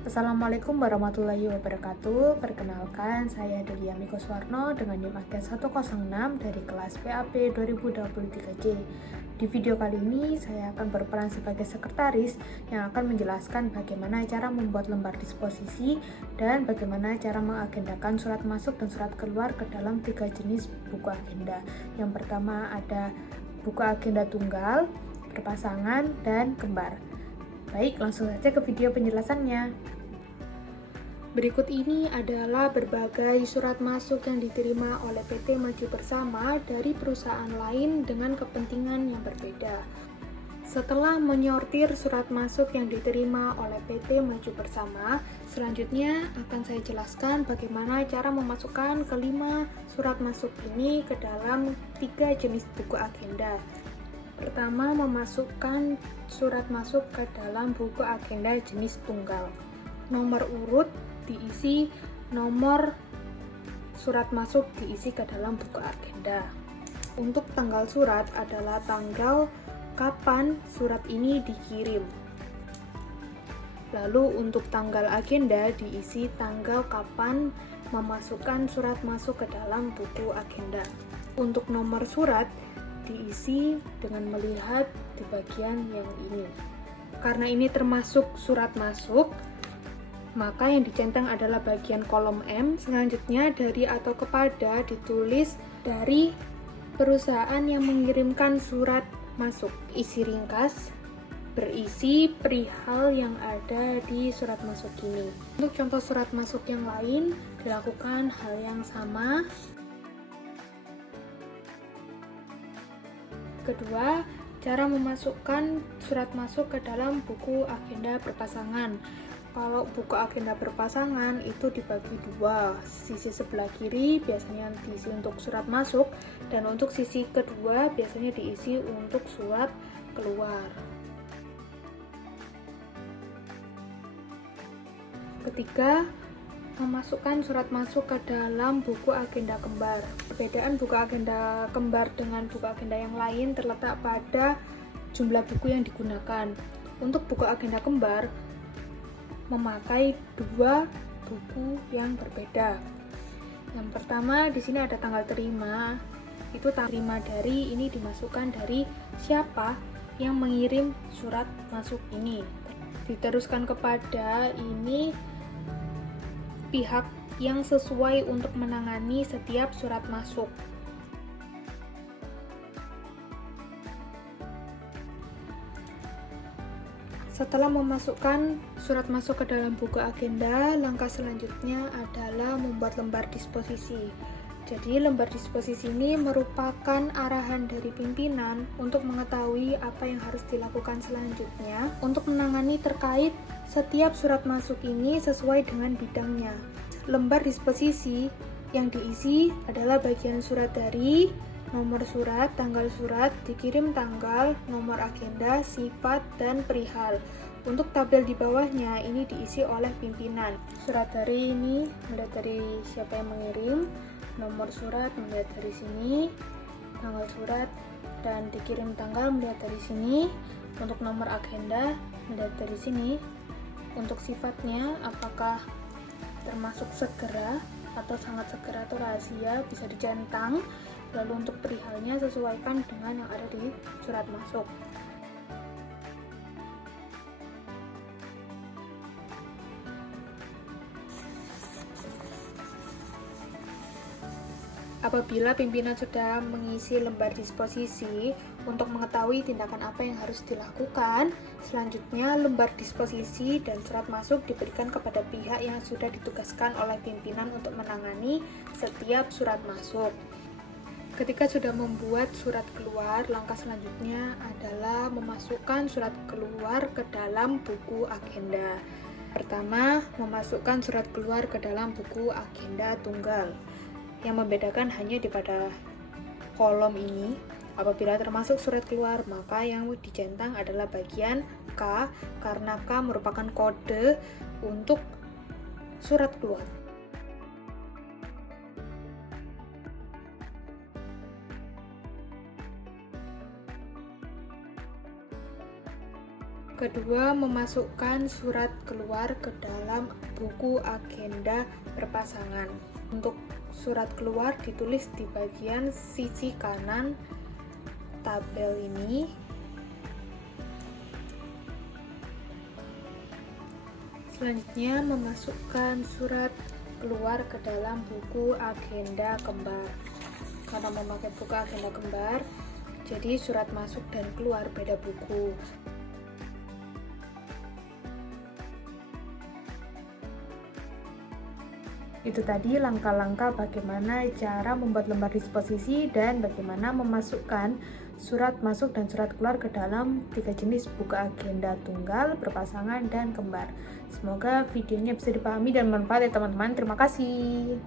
Assalamualaikum warahmatullahi wabarakatuh. Perkenalkan, saya Delia Miko Suwarno dengan NIM Akten 106 dari kelas PAP 2023C. Di video kali ini, saya akan berperan sebagai sekretaris yang akan menjelaskan bagaimana cara membuat lembar disposisi dan bagaimana cara mengagendakan surat masuk dan surat keluar ke dalam 3 jenis buku agenda. Yang pertama ada buku agenda tunggal, berpasangan, dan kembar. Baik, langsung saja ke video penjelasannya. Berikut ini adalah berbagai surat masuk yang diterima oleh PT Maju Bersama dari perusahaan lain dengan kepentingan yang berbeda. Setelah menyortir surat masuk yang diterima oleh PT Maju Bersama, selanjutnya akan saya jelaskan bagaimana cara memasukkan kelima surat masuk ini ke dalam 3 jenis buku agenda. Pertama, memasukkan surat masuk ke dalam buku agenda jenis tunggal. Nomor urut diisi, nomor surat masuk diisi ke dalam buku agenda. Untuk tanggal surat adalah tanggal kapan surat ini dikirim. Lalu untuk tanggal agenda diisi tanggal kapan memasukkan surat masuk ke dalam buku agenda. Untuk nomor surat diisi dengan melihat di bagian yang ini. Karena ini termasuk surat masuk, maka yang dicentang adalah bagian kolom M. Selanjutnya dari atau kepada ditulis dari perusahaan yang mengirimkan surat masuk. Isi ringkas berisi perihal yang ada di surat masuk ini. Untuk contoh surat masuk yang lain dilakukan hal yang sama. Kedua, cara memasukkan surat masuk ke dalam buku agenda berpasangan. Kalau buku agenda berpasangan itu dibagi dua, sisi sebelah kiri biasanya diisi untuk surat masuk, dan untuk sisi kedua biasanya diisi untuk surat keluar. Ketiga, memasukkan surat masuk ke dalam buku agenda kembar. Perbedaan buku agenda kembar dengan buku agenda yang lain terletak pada jumlah buku yang digunakan. Untuk buku agenda kembar memakai 2 buku yang berbeda. Yang pertama di sini ada tanggal terima. Itu terima dari ini dimasukkan dari siapa yang mengirim surat masuk ini. Diteruskan kepada ini pihak yang sesuai untuk menangani setiap surat masuk. Setelah memasukkan surat masuk ke dalam buku agenda, langkah selanjutnya adalah membuat lembar disposisi. Jadi lembar disposisi ini merupakan arahan dari pimpinan untuk mengetahui apa yang harus dilakukan selanjutnya untuk menangani terkait setiap surat masuk ini sesuai dengan bidangnya. Lembar disposisi yang diisi adalah bagian surat dari, nomor surat, tanggal surat, dikirim tanggal, nomor agenda, sifat, dan perihal. Untuk tabel di bawahnya ini diisi oleh pimpinan. Surat dari ini melihat dari siapa yang mengirim, nomor surat melihat dari sini, tanggal surat dan dikirim tanggal melihat dari sini. Untuk nomor agenda melihat dari sini. Untuk sifatnya apakah termasuk segera atau sangat segera atau rahasia bisa dicentang. Lalu untuk perihalnya sesuaikan dengan yang ada di surat masuk. Apabila pimpinan sudah mengisi lembar disposisi untuk mengetahui tindakan apa yang harus dilakukan, selanjutnya lembar disposisi dan surat masuk diberikan kepada pihak yang sudah ditugaskan oleh pimpinan untuk menangani setiap surat masuk. Ketika sudah membuat surat keluar, langkah selanjutnya adalah memasukkan surat keluar ke dalam buku agenda. Pertama, memasukkan surat keluar ke dalam buku agenda tunggal. Yang membedakan hanya di pada kolom ini. Apabila termasuk surat keluar, maka yang dicentang adalah bagian K, karena K merupakan kode untuk surat keluar. Kedua, memasukkan surat keluar ke dalam buku agenda berpasangan. Untuk surat keluar ditulis di bagian sisi kanan tabel ini. Selanjutnya, memasukkan surat keluar ke dalam buku agenda kembar. Karena memakai buku agenda kembar, jadi surat masuk dan keluar beda buku. Itu tadi langkah-langkah bagaimana cara membuat lembar disposisi dan bagaimana memasukkan surat masuk dan surat keluar ke dalam 3 jenis buku agenda tunggal, berpasangan, dan kembar. Semoga videonya bisa dipahami dan bermanfaat ya teman-teman. Terima kasih.